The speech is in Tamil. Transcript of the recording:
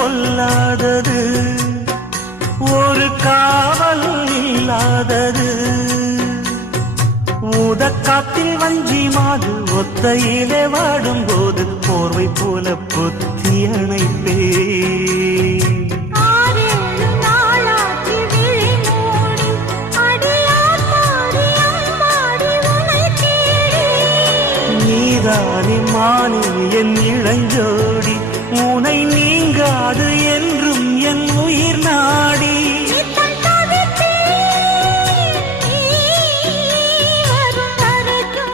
பொல்லாதது, ஒரு காவல் இல்லாதது. ஊதக்காத்தில் வஞ்சி மாது ஒத்தையிலே வாடும்போது போர்வை போல பொத்தி அணைப்பே. நீதானே மானே என் இளஞ்சோடி, உனை நீங்காது என்றும் என் உயிர் நாடி.